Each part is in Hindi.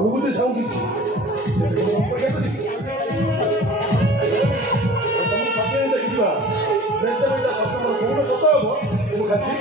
ଅନୁଭୂତି ସବୁ କିଛି ଦେଖିବା କୌଣ ସତ ହବ ମୁଁ ଖାଲି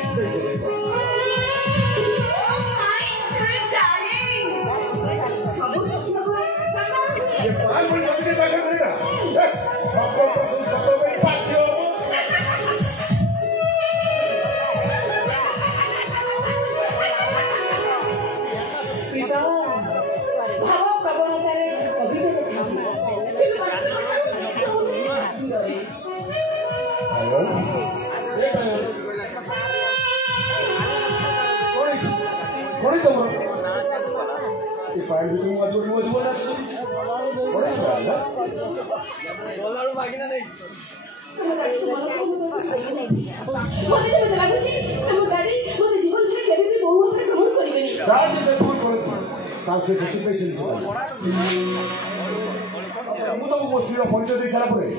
ପରିଚୟ ଦେଇ ସାରା ପରେ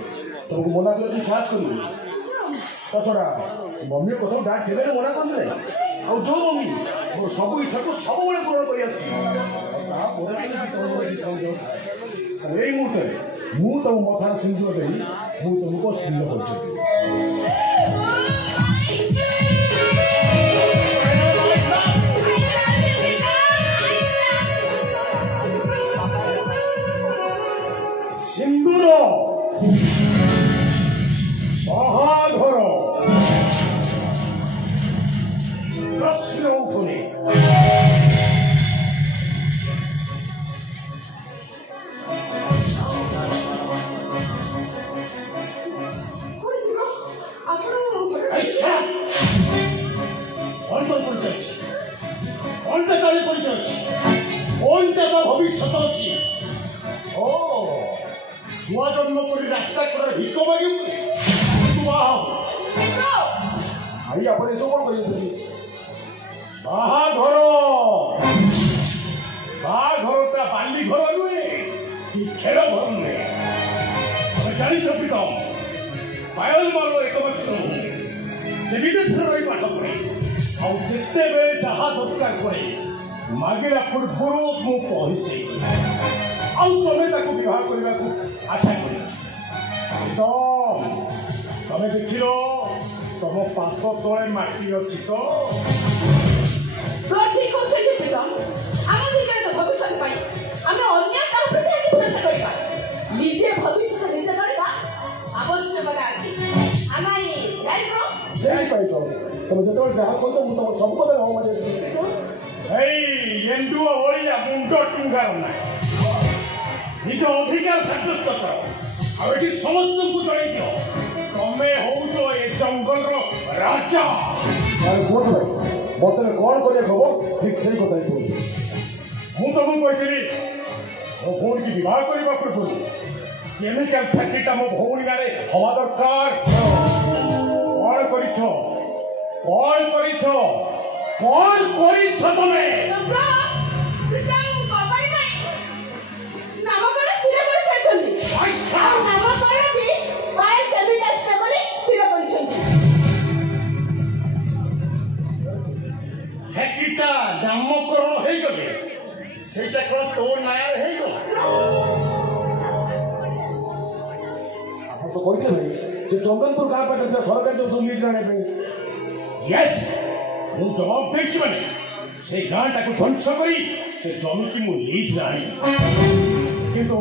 ତମକୁ ମନା କରି ସାହାଯ୍ୟ କରିବି ତା ଛଡ଼ା ମମ୍ମି କଥା ଡାଟ୍ କେବେ ମନା କରନ୍ତି ନାହିଁ ଆଉ ଯୋଉ ମମ୍ମି ମୋର ସବୁ ଇଚ୍ଛାକୁ ସବୁବେଳେ ପୂରଣ କରି ଆସୁଛି ଏଇ ମୁହୂର୍ତ୍ତରେ ମୁଁ ତମ ମଥାର ସିନ୍ଦୁର ଦେଇ ମୁଁ ତମକୁ ସ୍ଥିର କରିଛି ସିନ୍ଦୁର ବାହାଘର ପ୍ରଶ୍ନ ଉଠୁନି ভবিষ্যৎ অছি ছুয়া জন্ম করে রাস্তা করে হিক মাগি ভাই আপনি এসব কোণ করেছেন বাহাঘর বাহাঘরটা বালি ঘর নুহে কি খেল ঘর নুহে তুমি জানিছ প্রীতম পায়ল মাল একমাত্র সে বিদেশে রহি পাঠ পড়ে আতেবে যাহা দরকার করে মাগিলা পূର୍ବରୁ ମୁଁ ପହଞ୍ଚେ ଆଉ ତମେ ତାକୁ ବିବାହ କରିବାକୁ ଆଶା କରିଛ ତମେ ଦେଖିଲ ତମ ପାପ ତଳେ ମାଟି ଅଛି ତ ଠିକ କହୁଛନ୍ତି ପ୍ରୀତମ ଆମ ନିଜର ଭବିଷ୍ୟତ ପାଇଁ ଆମେ ଅନ୍ୟ କାହା ପ୍ରତି ବିଶ୍ୱାସ କରିବା ନିଜେ ଭବିଷ୍ୟତ ନିଜେ କରିବା ଆବଶ୍ୟକତା ଅଛି ଆମେ ଜାଣିପାରିଛ ତମେ ଯେତେବେଳେ ଯାହା କହୁଛ ମୁଁ ତମ ସବୁ କଥା ହଁ ମାଝେ ଏଣ୍ଡୁଅ ଭଳିଆ ମୁଣ୍ଡ ଟୁଙ୍ଗାର ନାହିଁ ନିଜ ଅଧିକାର ସାବ୍ୟସ୍ତ କର ଆଉ ଏଠି ସମସ୍ତଙ୍କୁ ଜଣେଇ ଦିଅ ତମେ ହଉଛ ଏ ଜଙ୍ଗଲର ରାଜା ମତେ କଣ କରିବାକୁ ହବ ଠିକ ସେଇ କଥା କହୁଛି ମୁଁ ତମକୁ କହିଥିଲି ମୋ ଭଉଣୀକି ବିବାହ କରିବା ପୂର୍ବରୁ କେମିକାଲ ଫ୍ୟାକ୍ଟ୍ରିଟା ମୋ ଭଉଣୀ ନାଁରେ ହବା ଦରକାର କଣ କରିଛ କଣ କରିଛ କଣ କରିଛ ତମେ ଫ୍ୟାକ୍ଟ୍ରିଟା ନାମକରଣ ହେଇଗଲେ ସେଇଟା କଣ ତୋ ନାଁରେ ହେଇଗଲା ଆପଣ ତ କହିଥିଲେ ଯେ ଚନ୍ଦନପୁର ଗାଁ ପାଖରେ ଥିବା ସରକାରୀ ଯୋଉ ଲିଜ୍ ଆଣିବା ପାଇଁ ୟେସ୍ ମୁଁ ଜବାବ ଦେଇଛି ମାନେ ସେଇ ଗାଁଟାକୁ ଧ୍ୱଂସ କରି ସେ ଜମିକି ମୁଁ ଲିଜ୍ରେ ଆଣିବି କିନ୍ତୁ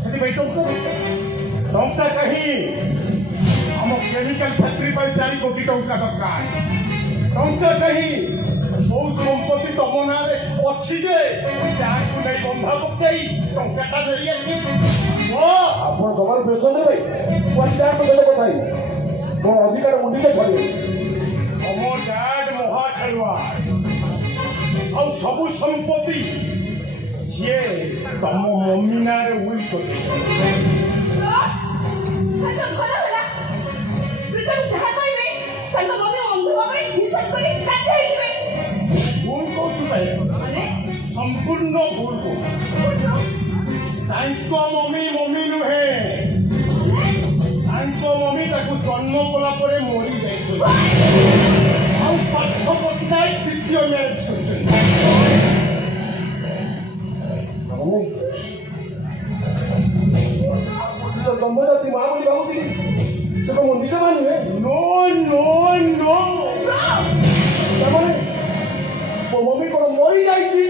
ସେଥିପାଇଁ ଟଙ୍କା କାହିଁ ଆମ କେମିକାଲ ଫ୍ୟାକ୍ଟ୍ରି ପାଇଁ 4 କୋଟି ଟଙ୍କା ଦରକାର ଟଙ୍କା କାହିଁ ବହୁ ସମ୍ପତ୍ତି ତମ ନାଁରେ ଅଛି ଯେ ଯାହାକୁ ନେଇ ବନ୍ଧା ପକାଇ ଟଙ୍କାଟା ନେଇ ଆସିବ ଆପଣ ଦବାର ବ୍ୟସ୍ତ ଦେବେ पंचायत सहित कथा मोर अधिकार मुंडी छड़े अमो डैड महा खेलुआ और सब संपत्ति ये तम मम्मी ना रे उल कर संपूर्ण भूल को मम्मी मम्मी नुहे मम्मी जन्म कला मरी जाए पाठ पढ़ाई तृतीय मैरेज गम्भीर माँ बोली भावुली से कौन निज मानुए नो नो नो मो मम्मी को मरी जाइए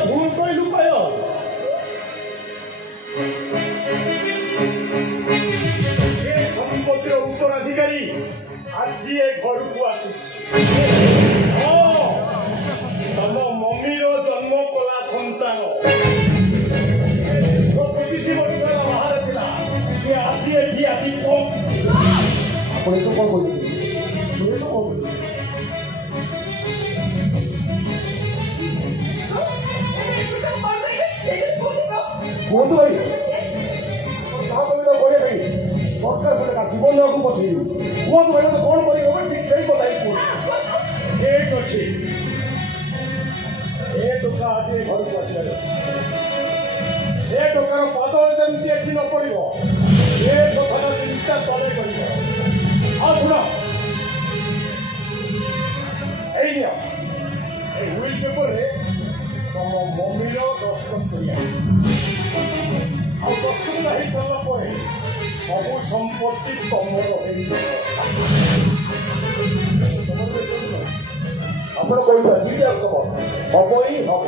भूल कहलु पाय संपत्तिर उत्तराधिकारी आज घर को आसुम मम्मी जन्म कला सन्तान 25 वर्ष बाहर था सी आज ये आदि कौन କୁହନ୍ତୁ ଭାଇ ଯାହା କହିଲେ କହିବେ ଭାଇ ସରକାର ଗୋଟେ ଜୀବନ ନେବାକୁ ପଛେଇବୁ କୁହନ୍ତୁ ଭାଇ କ'ଣ କରିବ ଠିକ୍ ସେଇ କଥା ହିଁ କୁହନ୍ତୁ ଠିକ୍ ଅଛି ଏ ଟଙ୍କା ଆଜି ଘରକୁ ଆସିବାର ଅଛି ଏ ଟଙ୍କାର ପଦ ଯେମିତି ଏଠି ନ ପଡ଼ିବ ଏ କଥାର ଚିନ୍ତା ତଳେ କରିବ ଆଉ ଶୁଣ ଏଇ ନିଅ ଏଇ ହୁଇଲ୍ ପେପରରେ ତମ ମମ୍ମିର ଦସ୍ତଖତ କରିବା ଆଉ ଦସ୍ତଖତ ହେଇସାରିଲା ପରେ ସବୁ ସମ୍ପତ୍ତି ତମର ହେଇଯିବ ଆପଣ କହିବା ଦୁଇଟା ହବ ହବ ହିଁ ହବ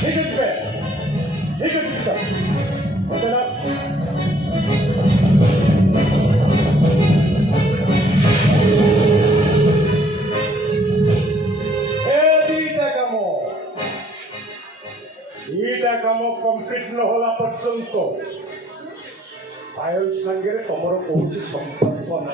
ଠିକ୍ ଅଛି ଠିକ୍ ଅଛି ନା काम कंप्लीट न होला पर्यंत पायल संगे तुम कौन संपर्क ना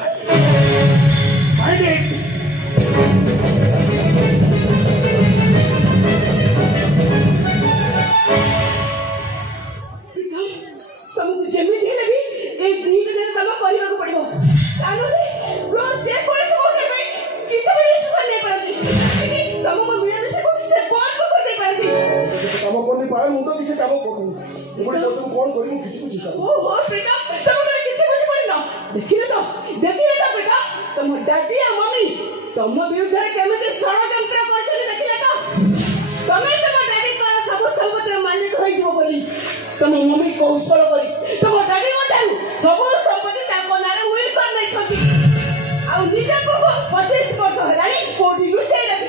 तुम विरुद्ध केमी षड्यंत्र देखिले तो तुम तुम डैडी सब संपत्ति मालिक तुम मम्मी कौशल कर तुम डैडी सब संपत्ति नारे विल कर निजे 25 वर्ष है कोटी लुचाई रखी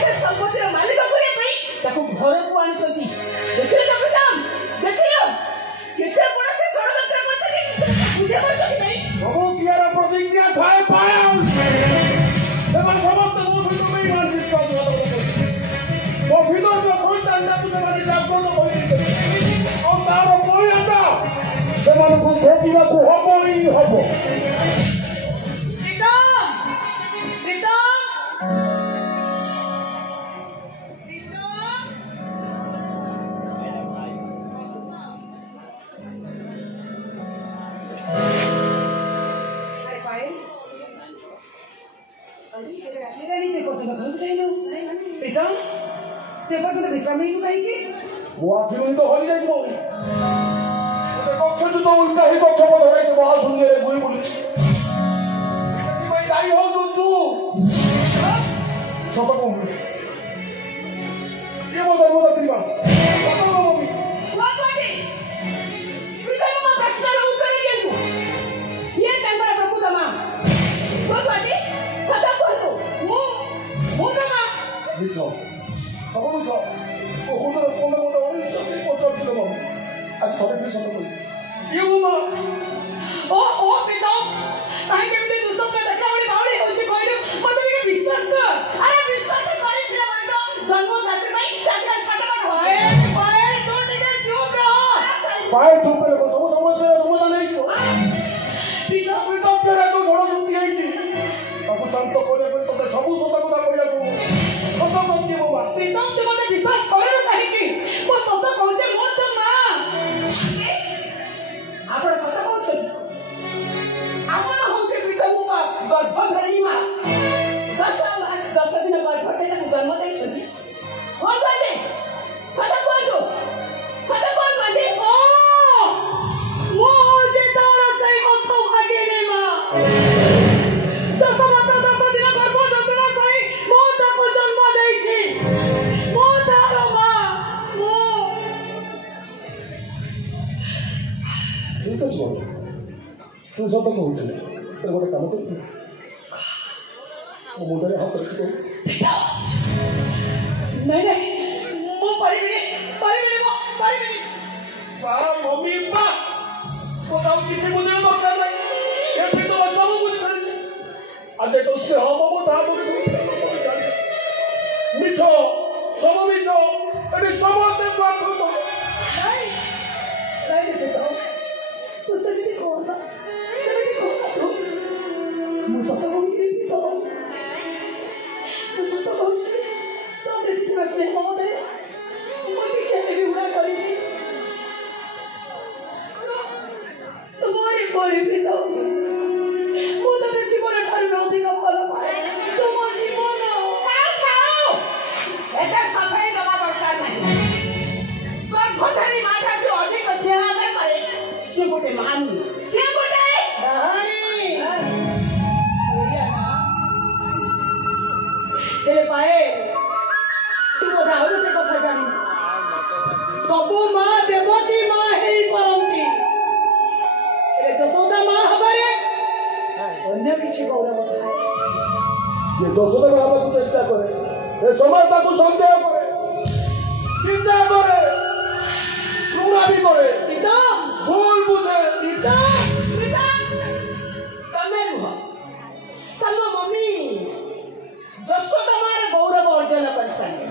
से संपत्ति मालिक करने घर को आनी देखिले तो प्रीतम देखिल केते बड़ से षड्यंत्र प्रतिज्ञा थाए पायल समस्त भोगवा को हम ही हम तो हो जाए कक्ष तो उल्टा ही कक्ष पर धराई से बाहर सुन गए बुई बोली भाई दाई हो तू सब को ये बोल दो त्रिवा सब को मम्मी व्हाट प्रीतम का प्रश्न उत्तर दिए तू ये तंगर प्रभु तमा व्हाट सदा को तू मु तमा बिचो ସବୁ ମିଛ ବହୁତ ସ୍ପନ୍ଦ ଗୋଟେ ଅବିଶ୍ୱାସୀ ପଚାରୁଥିଲେ ମମି ଆଜି ଥରେ ଟିକେ ସତ କହିବି କିଏ ମା ଓ ପ୍ରୀତମ କାହିଁକି ଏମିତି ଦୁଃସ୍ୱପ୍ନ ଦେଖିଲା ଭଳି ବାଉଳି ହେଉଛି କହିଲୁ ମୋତେ ଟିକେ ବିଶ୍ୱାସ କର ଆରେ ବିଶ୍ୱାସ କରିଥିଲେ ମାନେ ତ ଜନ୍ମଦାତ୍ରୀ ପାଇଁ ଚାକିରି ଛଟପଟ ହଏ ତୁ ଟିକେ ଚୁପ୍ ରହ ପାଏ ଚୁପ୍ ରହିବ ସବୁ ସମସ୍ୟାର ସମାଧାନ ହେଇଯିବ ପ୍ରୀତମ ତେରା ତ ଝଡ଼ ଶକ୍ତି ହେଇଛି ତାକୁ ଶାନ୍ତ କରିବା ପାଇଁ ତୋତେ ସବୁ ସତ କଥା କହିବାକୁ ସତ କହୁଛି ମୋ ମା ପ୍ରୀତମ ତୁ ମୋତେ ବିଶ୍ୱାସ କରୁନୁ କାହିଁକି ମୁଁ ସତ କହୁଛି ମୋ ତ ମା ଆପଣ ସତ କହୁଛନ୍ତି ଆପଣ ହଉଛି ପ୍ରୀତମ ଗର୍ଭଧାରିଣୀ ମା 10 ଦିନ ଗର୍ଭରେ ତାକୁ ଜନ୍ମ ଦେଇଛନ୍ତି ହଁ କହିଲେ ସତ କୁହନ୍ତୁ ଆଣ୍ଟି ମୁଁ ହଉଛି ତାର ସେଇ ହତଭାଗିନୀ ମା 10 ଦିନ ଗର୍ଭ ଯନ୍ତ୍ରଣା ସହି ମୁଁ ତାକୁ ଜନ୍ମ ଦେଇଛି ମୁଁ ତାର ମା ଠିକ ଅଛି ମମି ତୁ ସତ କହୁଛୁ ଗୋଟେ କାମ କରିବୁ ମୋ ମୁଣ୍ଡରେ ହାତ ରଖି କହିବୁ ନାଇଁ ମୁଁ ପାରିବିନି ମମି ମା ମୋତେ ଆଉ କିଛି ବୁଝିବା ଦରକାର ନାହିଁ ଏବେ ତ ସବୁ ବୁଝି ସାରିଛି ଆଜି ତ ସ୍ନେହ ମୋ ହାତରେ ମିଛ ସବୁ ମିଛ ଏଠି ସମସ୍ତେ ତୁ ସେମିତି କହନା ତୁ ମୁଁ ସତ କହୁଛି ମୁଁ ସତ କହୁଛି ତୋ ପ୍ରୀତିମା ସ୍ନେହ ମୋତେ ମୁଁ ଟିକେ ହେଲେ ବି ଉଡ଼ା କରିବି ତୁମରି ପରିବି ତ ମୁଁ ତୋର ଜୀବନ ଠାରୁ ଅଧିକ ଭଲ ପାଏ ତୁମ ଜୀବନ ଏଟା ସଫାଇ ଦେବା ଦରକାର ନାହିଁ ଗର୍ଭଧାରୀ ମା ଠାରୁ ଅଧିକ ସ୍ନେହ ଆଦର କରେ ସେ ଗୋଟେ ମାନି ସେ ଗୋଟେ ହେଲେ ପାଏ ତୁ ବୋଧେ ଆଉ ଗୋଟେ କଥା ଜାଣିନୁ ସବୁ ମା ଦେବତୀ ମା ହେଇପାରନ୍ତି ହେଲେ ଯଶୋଦା ମା ହବାରେ ଅନ୍ୟ କିଛି ଗୌରବ ଥାଏ ଯେ ଯଶୋଦା ମା ହେବାକୁ ଚେଷ୍ଟା କରେ ଏ ସମାଜ ତାକୁ ସନ୍ଦେହ କରେ ନିନ୍ଦା କରେ ଘୃଣା ବି କରେ ଭୁଲ ବୁଝେ ତମେ ରୁହ ତମ ମମି ଯଶୋଦା ମାର ଗୌରବ ଅର୍ଜନ କରିସାରିଲେ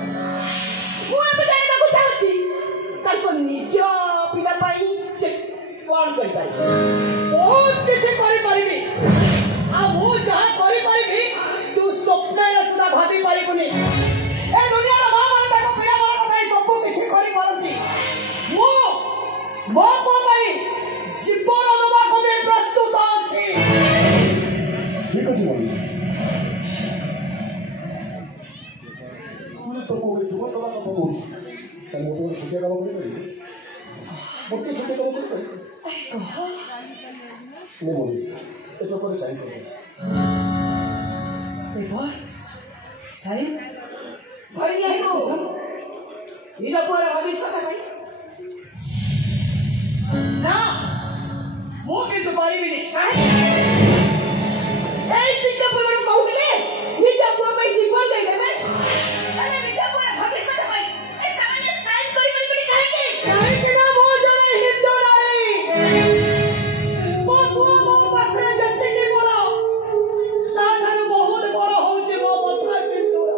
ମୁଁ ଏବେ ଜାଣିବାକୁ ଚାହୁଁଛି ତାଙ୍କ ନିଜ ପିଲା ପାଇଁ ସେ କଣ କରିପାରିବେ ବହୁତ କିଛି କରିପାରିବି ଆଉ ମୁଁ ଯାହା କରିପାରିବି ତୁ ସ୍ୱପ୍ନରେ ସୁଦ୍ଧା ଭାବି ପାରିବୁନି ଏ ଦୁନିଆର ମା ମାନେ ତାଙ୍କ ପିଲାମାନଙ୍କ ପାଇଁ ସବୁ କିଛି କରିପାରନ୍ତି ମୁଁ ମୋ ପୁଅ ପାଇଁ ଜୀବନ ଦେବାକୁ ବି ପ୍ରସ୍ତୁତ ଅଛି ଠିକ ଅଛି ମମି ତୁ ତ କୋଉଠି ଜୀବନ ଦେବା କଥା କହୁଛୁ ତାହେଲେ ମୋତେ ଗୋଟେ ଛୋଟିଆ କାମ କରିପାରିବି ଗୋଟେ ଛୋଟିଆ କାମ କରିପାରିବି ନେ ମମି ଏ ପେପରରେ ସାଇନ୍ କରିଦେବି ସାଇନ୍ ଧରିଲେ ନିଜ ପୁଅର ଭବିଷ୍ୟତ ପାଇଁ ନା ମୁଁ କିନ୍ତୁ ପାରିବିନି ଏଇ ନିଜ ପୁଅକୁ କହୁଥିଲେ ନିଜ ପୁଅ ପାଇଁ ଜୀବନ ଦେଇଦେବେ ନିଜ ପୁଅର ଭବିଷ୍ୟତ ପାଇଁ ଏ ସାମାନ୍ୟ ସାଇନ୍ କରିପାରିବିନି କାହିଁକି ନା ମୁଁ ଜଣେ ହିନ୍ଦୁ ନାରୀ ମୋ ପୁଅ ମୋ ପାଖରେ ଯେତିକି ବଡ଼ ତାଠାରୁ ବହୁତ ବଡ଼ ହଉଛି ମୋ ମଥା ସିନ୍ଦୁର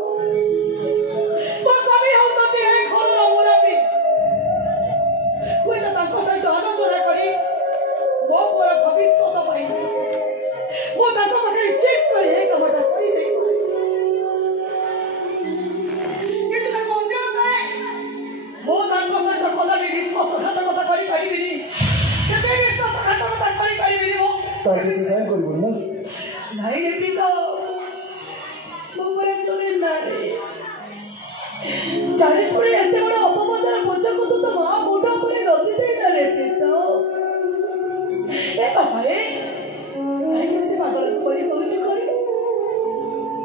ମୋ ସ୍ୱାମୀ ହଉଛନ୍ତି ଏ ଘରର ମୁରବୀ ହୁଏତ ତାଙ୍କ ସହିତ ଆଲୋଚନା କରି ମୋ ପୁଅର ଭବିଷ୍ୟତ ପାଇଁ ମୁଁ ତାଙ୍କ ପାଖରେ ଚେକ୍ କରି ଏ କାମଟା କରିଦେଇପାରେ କିନ୍ତୁ ତାଙ୍କ ଅଞ୍ଚଳରେ ମୁଁ ତାଙ୍କ ସହିତ କଦାପି ବିଶ୍ୱାସଘାତକତା କରିପାରିବିନି କେବେ ବିଶ୍ୱାସଘାତକତା କରିପାରିବିନି ମୁଁ ତାହେଲେ ତୁ ସାଇନ୍ କରିବୁନି ନା ନାଇଁ ଏଠି ତ ମୋ ଉପରେ ଜଣେ ନାରୀ ଜାଣି ଶୁଣି ଏତେ ବଡ଼ ଅପବାଦର ବୋଝକୁ ତୁ ତ ମା ମୁଣ୍ଡ ଉପରେ ରଖି ଦେଇଥାଲେ ଏ ବାବା କାହିଁକି ଏତେ ପାଗଳକୁ କରି କହୁଛୁ କରିବୁ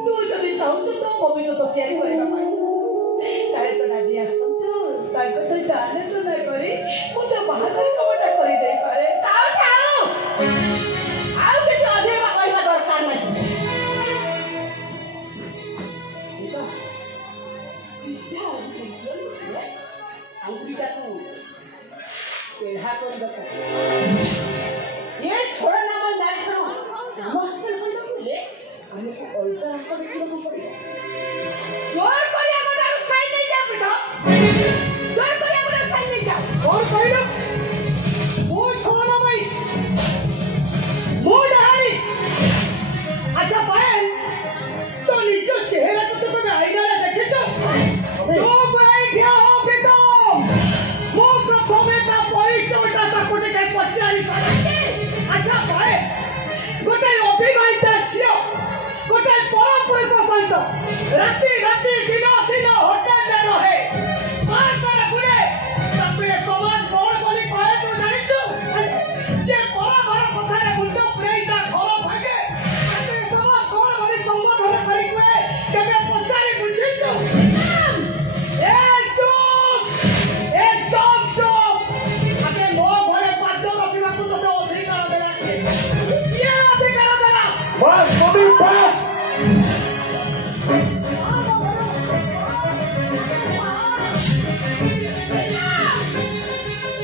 ତୁ ଯଦି ଚାହୁଁଛୁ ତ ଭବିଷ୍ୟତ ତିଆରି କରିବା ପାଇଁ ତାହେଲେ ତ ନାନୀ ଆସନ୍ତୁ ତାଙ୍କ ସହିତ ଆଲୋଚନା କରି ମୁଁ ତ ବାହାଘର କାମଟା କରିଦେଇପାରେ ଆଉ କିଛି ଅଧିକ କହିବା ଦରକାର ନାହିଁ ସିଧା ଆଙ୍ଗୁଠିଟାକୁ ତେଢ଼ା କରିବାକୁ ଏ ଛୋଡ଼ ନାମ ନାୟକ ନାମ ହାସଲ କରିବାକୁ ହେଲେ ଆମକୁ ଅଲଗା ରାସ୍ତା ଦେଖିବାକୁ ପଡ଼ିବ। ଜୋର କରି ଆମଠାରୁ ସାଇନ୍ ନେଇଯାଅ ପିଠ, ଜୋର କରି ଆମଠାରୁ ସାଇନ୍ ନେଇଯାଅ। କ'ଣ କହିଲ? ମୁଁ ଛୋଡ଼ ଭାଇ, ମୁଁ ଡାହାଣୀ। ଆଚ୍ଛା ପାଏଲ, तो निज चेहरा को तो तुम आईना रे देखे तो चुप रही क्या हो प्रीतम? वो प्रथमे ता परिचयटा ताकोटे के पचारी साथे। अच्छा भाई गोटे अभिमानिता छियो, गोटे परपुरुष सहित राति राति दिन दिन होटल रे रहे मार कर बुले तापे समाज कोन कोली कहे तू जानि छु जे बड़ा बड़ा कथा रे मुंड पुरेई ता घर भागे तापे समाज कोन कोली संबोधन करी के केबे पचारी बुझिछु एकदम चुप आके मो घरे पाद रखिबा को तो अधिकार देला के अधिकार देला बस कभी बस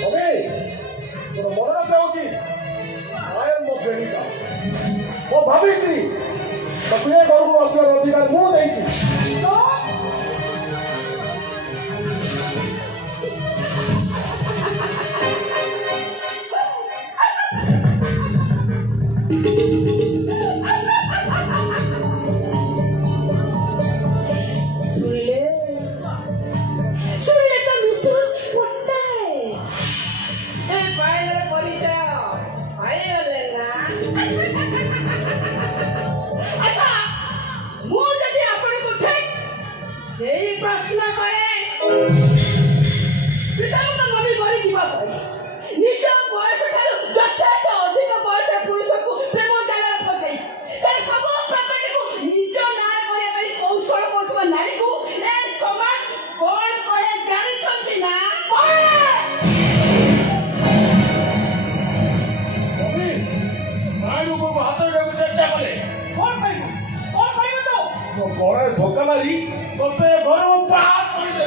अबे तो मरना चाहूची आय मो प्रेमिका वो भाभी तकुए घर को अच्छे अधिकार मु देइची सुनले तो विश्वास होता है ए पाइलर परिचय आइले ना अच्छा मु जदी आपण को ठीक सेही प्रश्न करे पिता तो मम्मी बड़ी दिबा भाई निज बयस ठारू यथेष्ट अधिक बयस पुरुष को प्रेम जाल फसाई तार सब प्रॉपर्टी को निज नार करिया पई कौशल करथबा नारी को ए समाज कोन कहे जानि छथि ना अबे साइड को हाथ रे चेष्टा करे कोन कहिबो तो तो घरे धक्का मारी तोते घर को पार कर दे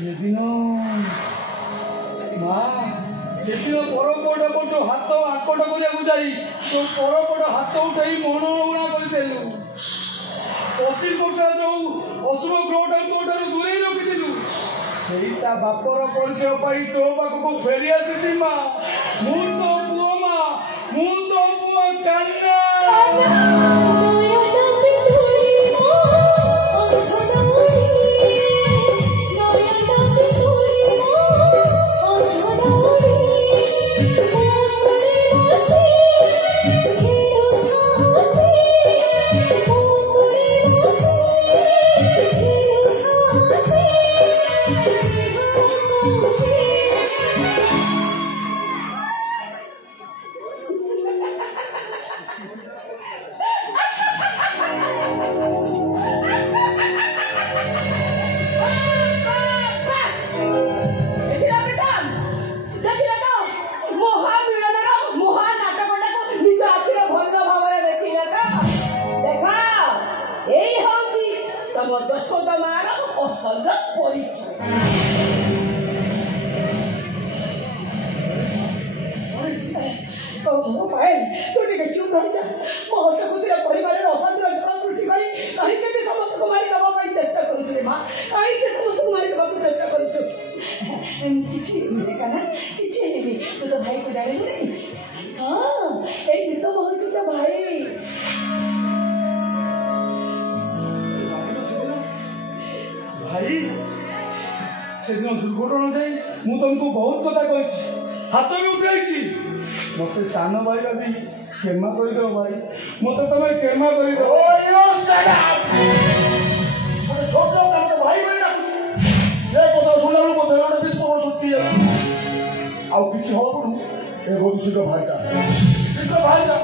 সেদিন মা সেদিন পরপট পট হাত আকট করিয়া যাই তো পরপট হাত উঠাই মনোরণা করিদেলু 25 ବର୍ଷ ଯୋଉ ଅଶୁଭ ଗ୍ରହଟା ତୋଠାରୁ ଦୂରେଇ ରଖିଥିଲୁ ସେଇଟା ବାପର ପରିଚୟ ପାଇ ତୋ ପାଖକୁ ଫେରି ଆସିଛି ମା ମୁଁ ତୋ ପୁଅ ମା ମୁଁ ତୋ ପୁଅ କାନ୍ନା दुर्घटना जाए मु तुमको बहुत कथा कही हाथ भी उठाई मत सान भाई भी क्षमा करदे भाई मत तुम क्षमा करदे छोट भाई भाई कथा शुणा ଆଉ କିଛି ହବ ପଡୁ ଏ ବହୁତ ଶୀଘ୍ର ବାହାରିଥା ଶୀଘ୍ର ବାହାରିଥା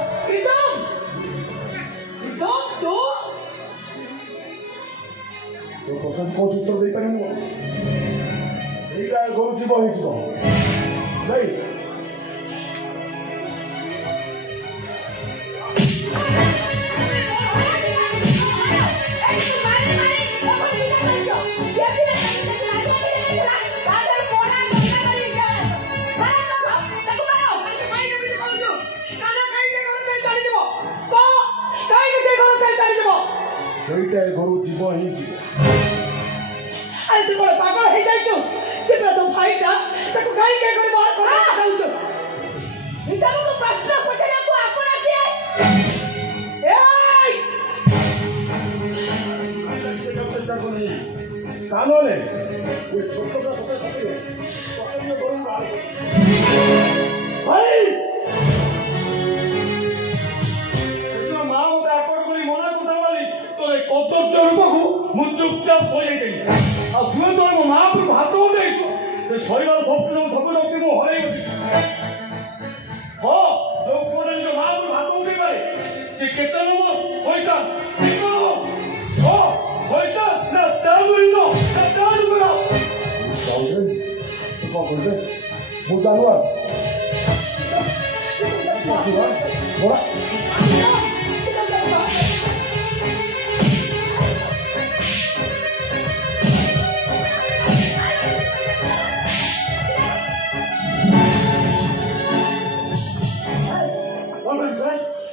ତୋ ପ୍ରଶ୍ନ କୌଣସି ଉତ୍ତର ଦେଇପାରିବୁନି ଏଇଟା ଗୋରୁ ଜୀବ ହେଇଯିବ ନାଇଁ ସେଇଟା ଘରୁ ଯିବ ହିଁ ଯିବ ଆରେ ତୁ କଣ ପାଗଳ ହେଇଯାଇଛୁ ସେଟା ତୋ ଭାଇଟା ତାକୁ କାହିଁକି କରି ବାହାର କରିବାକୁ ଚାହୁଁଛୁ ଏଇଟା ମୁଁ ପ୍ରଶ୍ନ ପଚାରିବାକୁ ଆପଣ କିଏ କାନରେ ଭାଇ କର୍ତ୍ତବ୍ୟ ରୂପକୁ ମୁଁ ଚୁପଚାପ ଶୋଇଯାଇଥିଲି ଆଉ ତୁମେ ତଳେ ମୋ ମା ଉପରକୁ ହାତ ଉଠେଇଛୁ ଶରୀରର ସବୁ ଶକ୍ତି ମୁଁ ହରେଇ ବସିଛି ହଁ ଯୋଉ ପୁଅଟା ନିଜ ମା ଉପରକୁ ହାତ ଉଠେଇ ପାରେ ସେ କେତେ ନବ ଶୈତାନ ହଁ ଶୈତାନ ନା ତା କରିବ ନା ତା କରିବ ତୁ କଣ କରିବେ ମୁଁ ଜାଣୁଆ ବड़ा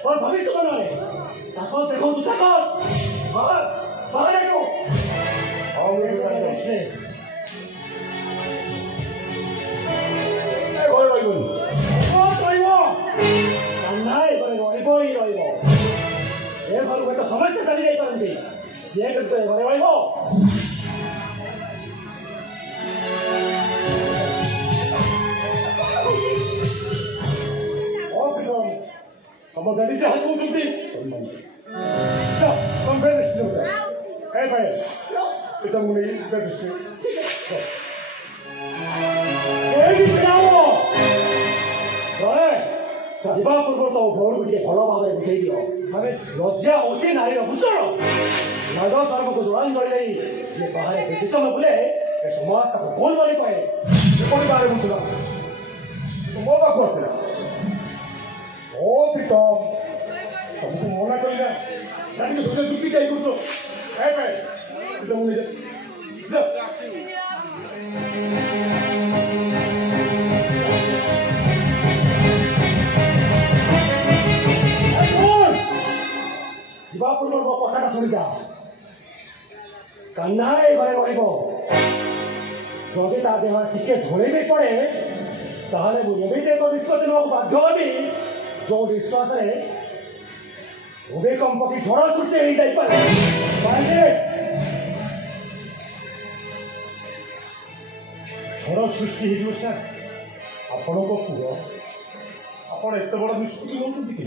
और भविष्य बना है ताकत देखो तू ताकत बाहर बाहर आयो आओ मेरे साथ बैठे ए भाई भाई ओ कहबो अन्नाय करे रहइबो ही रहइबो ए घरु के समस्त चली जाई परंती जे करते घरे रहइबो हम गाड़ी से हाथ उठती जा कम पे रिस्क होता है ए भाई इतना मुझे इधर रिस्क कोई भी चलाओ भाई सजबा पूर्व तो भोर बिटिए भलो भाबे बुझेई दियो माने लज्जा होची नारी अभूषण राजा धर्म को जुड़ान कर जाई जे बाहर बेसी समय बोले ए समाज का गोल वाली कहे ये कोई बारे में सुना तो मोबा करते ओ प्रीतम तुमको मना करिला नाटी के सोचे चुकी जाई करतो ए भाई प्रीतम मुझे जा जीवा पूर्व कथा सुनी जा कन्ना ए घरे रहइबो जदि ता देह टिके धोले भी पड़े ताहले मु एबे देखो निष्पत्ति नବାକୁ ବାଧ୍ୟ ହେବି जो विश्वास भूमिकंप की झड़ सृष्टि हो जाए झड़ सृष्टि हो सर आपण को पुओ आपण एत बड़ निष्पत्ति नौकरी कि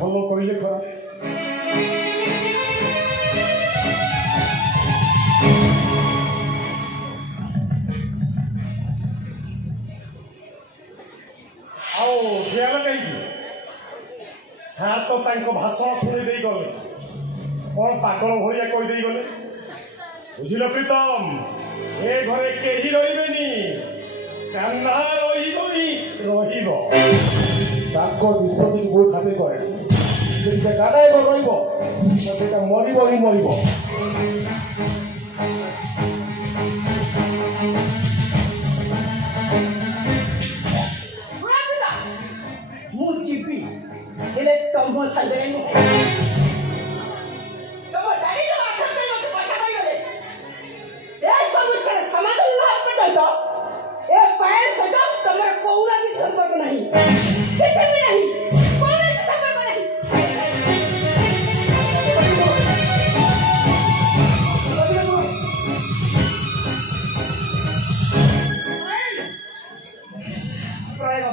भल कहले खरा सार तो भाषण शुणी दे गले कौन पागल भाया कहीदे गले बुझल प्रीतम ए घरे कहीं रही कान्हा निष्पत्ति बहुत खातिर करे से गाना रहा मरब ही मरब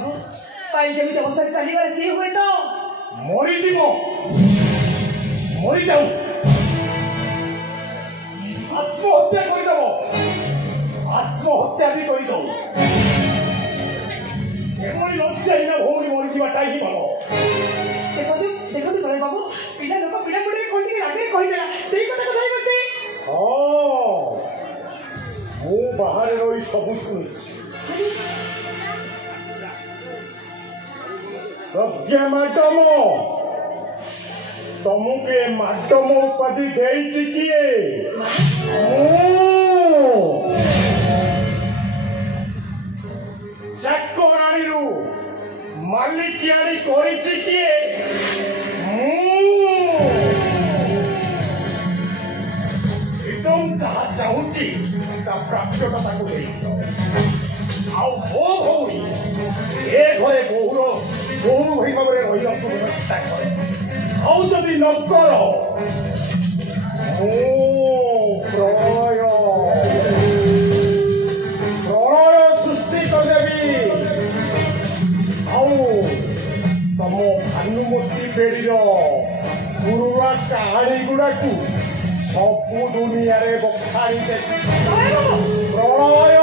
तुम साथ जमी अवस्था चली गले सी हुए तो मरीज मरी जाऊ आत्महत्या करदेव आत्महत्या भी कर दो एमणी लज्जाहीन भौणी मरीजाटा ही भल देखो बड़े बाबू पिला लोक पिला पड़े कोन के आगे कहिदेला सेही कथा को भाई बसे मु बाहर रही सबु शुणी प्रज्ञा मैडम तुमके मैडम उपाधि देती किए चाकराणी रु मालिकियाणी करिछि किए एकदम जहाँ चाहूँगी प्राप्यता को आओ मो भौणी ए घरे बोहूर बोहू भाई भाव रही चेष्टा करे आउ जदि न कर प्रलय प्रलय सृष्टि करदेवी आउ तम भानुमती बेड़ी पुरुଣା କାହାଣୀ ଗୁଡାକୁ ସବୁ ଦୁନିଆରେ ବଖାଣି ପ୍ରଳୟ